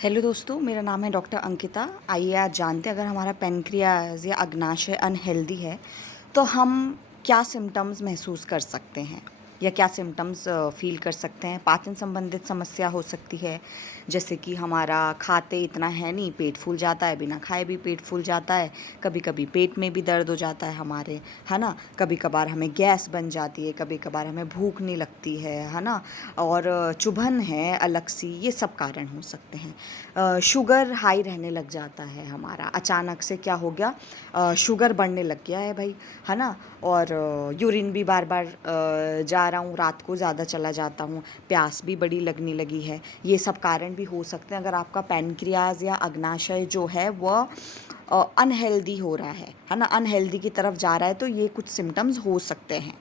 Hello दोस्तों, मेरा नाम है डॉक्टर अंकिता। आइए आज जानते हैं अगर हमारा पैनक्रियाज़ या अग्नाशय अनहेल्दी है तो हम क्या सिम्पटम्स महसूस कर सकते हैं या क्या सिम्पटम्स फ़ील कर सकते हैं। पाचन संबंधित समस्या हो सकती है, जैसे कि हमारा खाते इतना है नहीं, पेट फूल जाता है, बिना खाए भी पेट फूल जाता है। कभी-कभी पेट में भी दर्द हो जाता है हमारे, है ना? कभी-कभार हमें गैस बन जाती है, कभी-कभार हमें भूख नहीं लगती है ना? और चुभन है अलग सी, ये सब कारण हो सकते हैं। शुगर हाई रहने लग जाता है हमारा, अचानक से क्या हो गया, शुगर बढ़ने लग गया है भाई, है ना? और यूरिन भी बार बार जा रहा हूँ, रात को ज़्यादा चला जाता हूँ, प्यास भी बड़ी लगने लगी है। ये सब कारण भी हो सकते हैं अगर आपका पैनक्रियाज या अग्नाशय जो है वह अनहेल्दी हो रहा है ना, अनहेल्दी की तरफ जा रहा है, तो ये कुछ सिम्टम्स हो सकते हैं।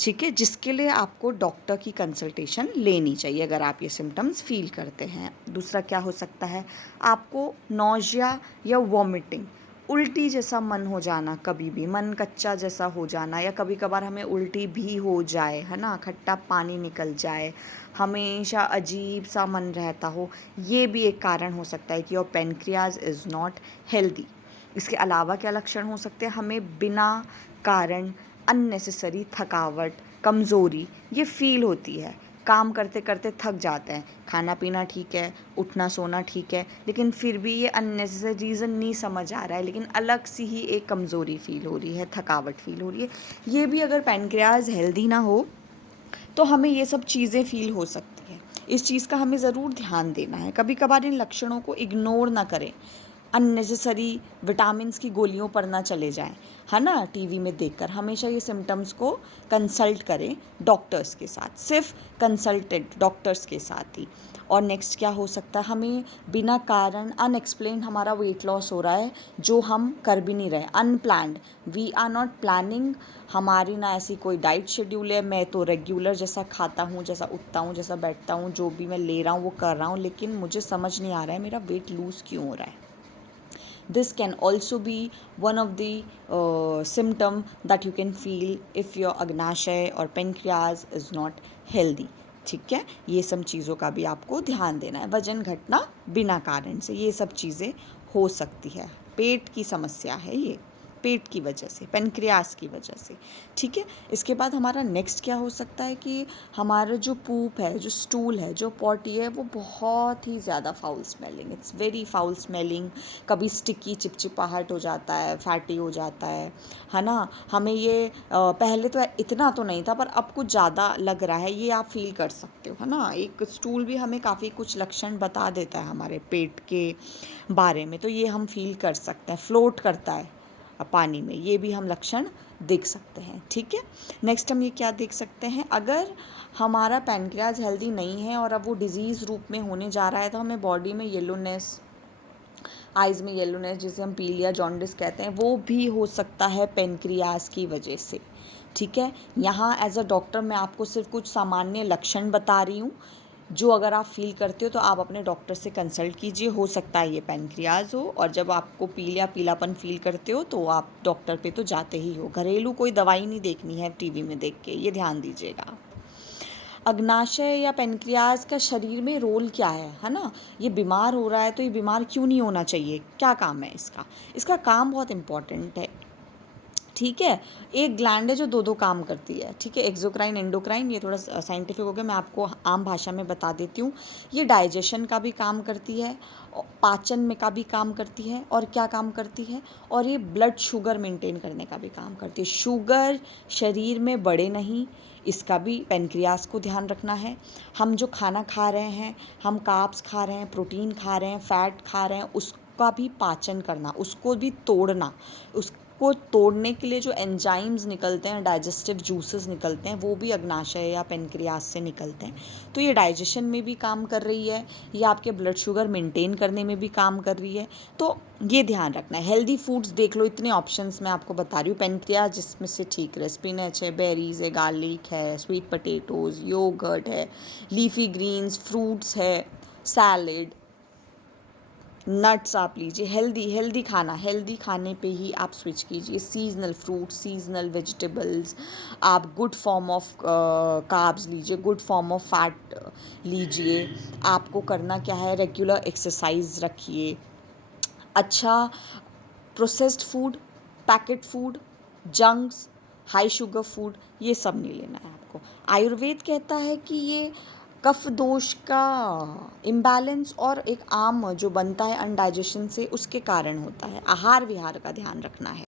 ठीक है, जिसके लिए आपको डॉक्टर की कंसल्टेशन लेनी चाहिए अगर आप ये सिम्टम्स फ़ील करते हैं। दूसरा क्या हो सकता है, आपको नौजिया या वॉमिटिंग, उल्टी जैसा मन हो जाना, कभी भी मन कच्चा जैसा हो जाना, या कभी कभार हमें उल्टी भी हो जाए, है ना, खट्टा पानी निकल जाए, हमेशा अजीब सा मन रहता हो, ये भी एक कारण हो सकता है कि your pancreas is not healthy. इसके अलावा क्या लक्षण हो सकते हैं, हमें बिना कारण अननेसेसरी थकावट, कमज़ोरी ये फ़ील होती है। काम करते करते थक जाते हैं, खाना पीना ठीक है, उठना सोना ठीक है, लेकिन फिर भी ये अननेसेसरी रीज़न नहीं समझ आ रहा है, लेकिन अलग सी ही एक कमज़ोरी फ़ील हो रही है, थकावट फ़ील हो रही है। ये भी अगर पैनक्रियाज हेल्दी ना हो तो हमें ये सब चीज़ें फ़ील हो सकती हैं। इस चीज़ का हमें ज़रूर ध्यान देना है। कभी कभार इन लक्षणों को इग्नोर ना करें, अननेसेसरी विटामिन्स की गोलियों पर ना चले जाएं, है ना, टीवी में देखकर। हमेशा ये सिम्टम्स को कंसल्ट करें डॉक्टर्स के साथ, सिर्फ कंसल्टेड डॉक्टर्स के साथ ही। और नेक्स्ट क्या हो सकता है, हमें बिना कारण अनएक्सप्लेन्ड हमारा वेट लॉस हो रहा है, जो हम कर भी नहीं रहे, unplanned, we are not planning. हमारी ना ऐसी कोई डाइट शेड्यूल है, मैं तो रेगुलर जैसा खाता हूँ, जैसा उठता हूँ, जैसा बैठता हूँ, जो भी मैं ले रहा हूँ वो कर रहा हूँ, लेकिन मुझे समझ नहीं आ रहा है मेरा वेट लूज़ क्यों हो रहा है। This can also be one of the symptom that you can feel if your अग्नाशय और पेनक्रियाज is not healthy। ठीक है, ये सब चीज़ों का भी आपको ध्यान देना है। वजन घटना बिना कारण से, ये सब चीज़ें हो सकती है। पेट की समस्या है ये, पेट की वजह से, पेनक्रियास की वजह से। ठीक है, इसके बाद हमारा नेक्स्ट क्या हो सकता है कि हमारा जो पूप है, जो स्टूल है, जो पॉटी है, वो बहुत ही ज़्यादा foul smelling, it's very foul smelling. कभी स्टिकी चिपचिपाहट हो जाता है, फैटी हो जाता है ना। हमें ये पहले तो इतना तो नहीं था, पर अब कुछ ज़्यादा लग रहा है, ये आप फील कर सकते हो, है ना। एक स्टूल भी हमें काफ़ी कुछ लक्षण बता देता है हमारे पेट के बारे में, तो ये हम फील कर सकते हैं। फ्लोट करता है पानी में, ये भी हम लक्षण देख सकते हैं। ठीक है, नेक्स्ट हम ये क्या देख सकते हैं, अगर हमारा पैनक्रियाज हेल्दी नहीं है और अब वो डिजीज़ रूप में होने जा रहा है, तो हमें बॉडी में येलोनेस, आइज़ में येलोनेस, जिसे हम पीलिया जॉन्डिस कहते हैं, वो भी हो सकता है पेनक्रियाज की वजह से। ठीक है, यहाँ एज अ डॉक्टर मैं आपको सिर्फ कुछ सामान्य लक्षण बता रही हूँ, जो अगर आप फील करते हो तो आप अपने डॉक्टर से कंसल्ट कीजिए, हो सकता है ये पैनक्रियाज हो। और जब आपको पीलापन फील करते हो तो आप डॉक्टर पे तो जाते ही हो, घरेलू कोई दवाई नहीं देखनी है टीवी में देख के, ये ध्यान दीजिएगा आप। अग्नाशय या पेनक्रियाज का शरीर में रोल क्या है ना। ये बीमार हो रहा है तो ये बीमार क्यों नहीं होना चाहिए, क्या काम है इसका। इसका काम बहुत इम्पॉर्टेंट है। ठीक है, एक ग्लैंड है जो दो दो काम करती है। ठीक है, एक्सोक्राइन, एंडोक्राइन, ये थोड़ा साइंटिफिक हो गया, मैं आपको आम भाषा में बता देती हूँ। ये डाइजेशन का भी काम करती है, पाचन में का भी काम करती है, और क्या काम करती है, और ये ब्लड शुगर मेंटेन करने का भी काम करती है। शुगर शरीर में बढ़े नहीं, इसका भी पेनक्रियास को ध्यान रखना है। हम जो खाना खा रहे हैं, हम कार्ब्स खा रहे हैं, प्रोटीन खा रहे हैं, फैट खा रहे हैं, उसका भी पाचन करना, उसको भी तोड़ना, उसको तोड़ने के लिए जो एंजाइम्स निकलते हैं, डाइजेस्टिव जूसेस निकलते हैं, वो भी अग्नाशय या पेनक्रियास से निकलते हैं। तो ये डाइजेशन में भी काम कर रही है, ये आपके ब्लड शुगर मेंटेन करने में भी काम कर रही है, तो ये ध्यान रखना है। हेल्दी फूड्स देख लो, इतने ऑप्शंस मैं आपको बता रही हूँ। पेनक्रियास जिसमें से ठीक रहे, स्पिनच है, बेरीज है, गार्लिक है, स्वीट पोटैटोज, योगर्ट है, लीफी ग्रीन्स, फ्रूट्स है, सैलेड, नट्स आप लीजिए, हेल्दी खाना, हेल्दी खाने पे ही आप स्विच कीजिए। सीज़नल फ्रूट, सीज़नल वेजिटेबल्स, आप गुड फॉर्म ऑफ कार्ब्स लीजिए, गुड फॉर्म ऑफ फैट लीजिए। आपको करना क्या है, रेगुलर एक्सरसाइज रखिए। अच्छा, processed food, packet food, junks, high sugar food, ये सब नहीं लेना है आपको। आयुर्वेद कहता है कि ये कफ दोष का इम्बैलेंस और एक आम जो बनता है अनडाइजेशन से, उसके कारण होता है। आहार विहार का ध्यान रखना है।